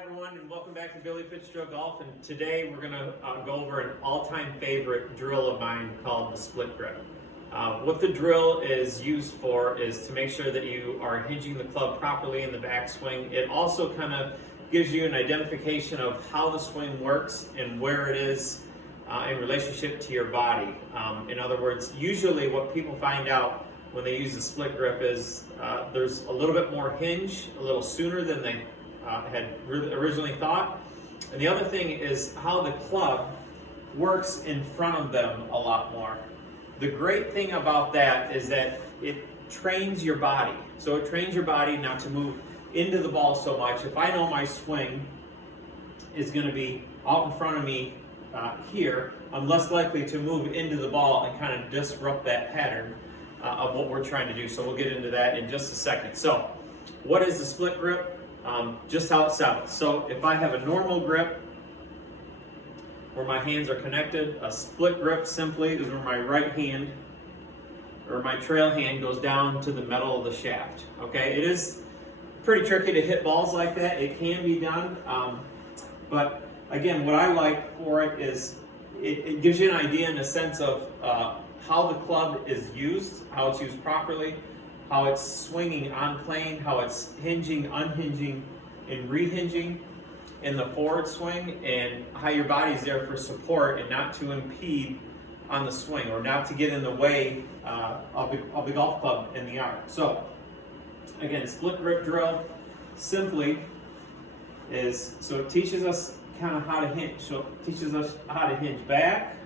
Hi everyone, and welcome back to Billy Fitzgerald Golf. And today we're going to go over an all-time favorite drill of mine called the split grip. What the drill is used for is to make sure that you are hinging the club properly in the backswing. It also kind of gives you an identification of how the swing works and where it is in relationship to your body. In other words, usually what people find out when they use the split grip is there's a little bit more hinge a little sooner than they had originally thought. And the other thing is how the club works in front of them a lot more. The great thing about that is that it trains your body. So it trains your body not to move into the ball so much. If I know my swing is going to be out in front of me here, I'm less likely to move into the ball and kind of disrupt that pattern of what we're trying to do. So we'll get into that in just a second. So what is the split grip? Just how it sounds. So if I have a normal grip where my hands are connected, a split grip simply is where my right hand or my trail hand goes down to the metal of the shaft. Okay, it is pretty tricky to hit balls like that. It can be done, but again, what I like for it is it gives you an idea in a sense of how the club is used, how it's used properly, how it's swinging on plane, how it's hinging, unhinging, and rehinging in the forward swing, and how your body's there for support and not to impede on the swing or not to get in the way of the golf club in the arc. So again, split grip drill simply is, so it teaches us kind of how to hinge. So it teaches us how to hinge back.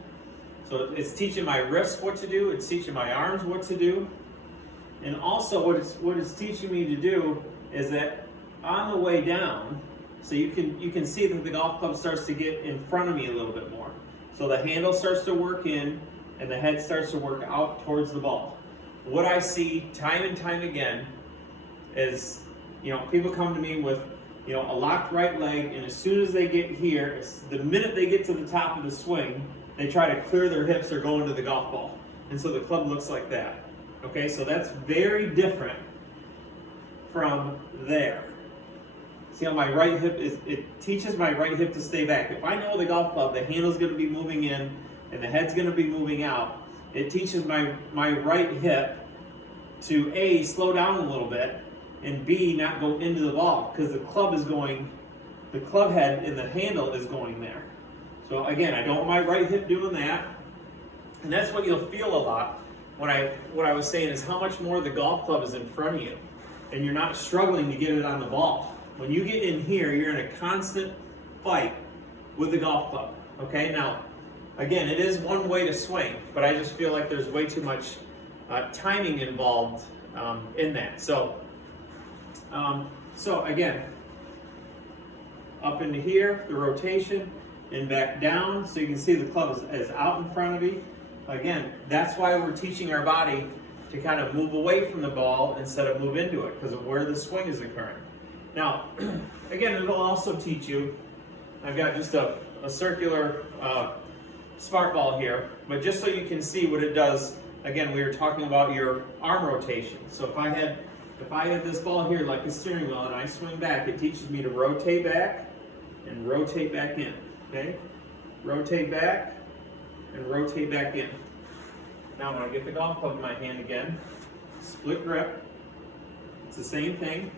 So it's teaching my wrists what to do, it's teaching my arms what to do. And also what it's teaching me to do is that on the way down, so you can see that the golf club starts to get in front of me a little bit more. So the handle starts to work in and the head starts to work out towards the ball. What I see time and time again is, people come to me with, a locked right leg, and as soon as they get here, the minute they get to the top of the swing, they try to clear their hips or go into the golf ball. And so the club looks like that. Okay, so that's very different from there. See how my right hip is, it teaches my right hip to stay back. If I know the golf club, the handle's gonna be moving in and the head's gonna be moving out, it teaches my right hip to A, slow down a little bit, and B, not go into the ball, because the club head and the handle is going there. So again, I don't want my right hip doing that, and that's what you'll feel a lot. What I was saying is how much more the golf club is in front of you, and you're not struggling to get it on the ball. When you get in here, you're in a constant fight with the golf club. Okay, now, again, it is one way to swing, but I just feel like there's way too much timing involved in that. So again, up into here, the rotation, and back down, so you can see the club is out in front of you. Again, that's why we're teaching our body to kind of move away from the ball instead of move into it, because of where the swing is occurring. Now, again, it'll also teach you, I've got just a circular smart ball here, but just so you can see what it does, again, we were talking about your arm rotation. So if I had this ball here like a steering wheel and I swing back, it teaches me to rotate back and rotate back in, okay? Rotate back and rotate back in. Now when I get the golf club in my hand again, split grip, it's the same thing.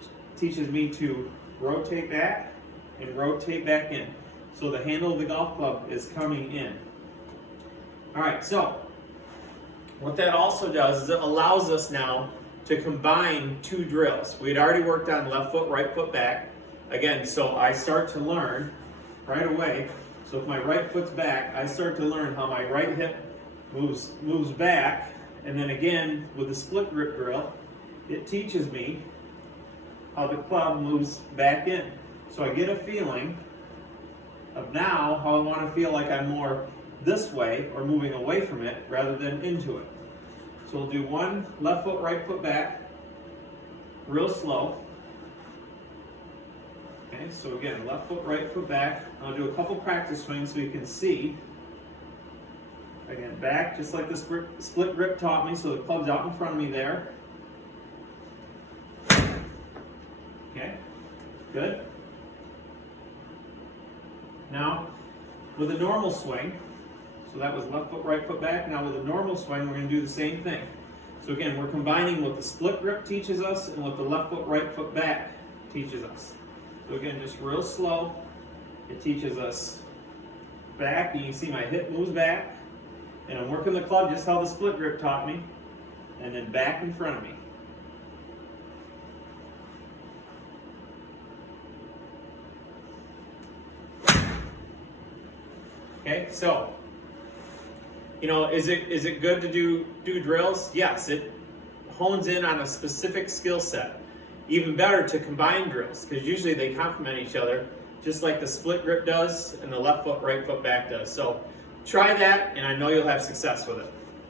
It teaches me to rotate back and rotate back in. So the handle of the golf club is coming in. All right, so what that also does is it allows us now to combine two drills. We had already worked on left foot, right foot back. Again, so I start to learn right away. So if my right foot's back, I start to learn how my right hip moves back, and then again, with the split grip drill, it teaches me how the club moves back in. So I get a feeling of now how I want to feel like I'm more this way or moving away from it rather than into it. So we'll do one left foot, right foot back, real slow. Okay, so again, left foot, right foot back. I'll do a couple practice swings so you can see. Again, back, just like the split grip taught me, so the club's out in front of me there. Okay, good. Now, with a normal swing, so that was left foot, right foot back. Now with a normal swing, we're going to do the same thing. So again, we're combining what the split grip teaches us and what the left foot, right foot back teaches us. So again, just real slow. It teaches us back, and you can see my hip moves back, and I'm working the club just how the split grip taught me, and then back in front of me. Okay, so, you know, is it good to do drills? Yes, it hones in on a specific skill set. Even better to combine drills, because usually they complement each other, just like the split grip does and the left foot, right foot back does. So try that, and I know you'll have success with it.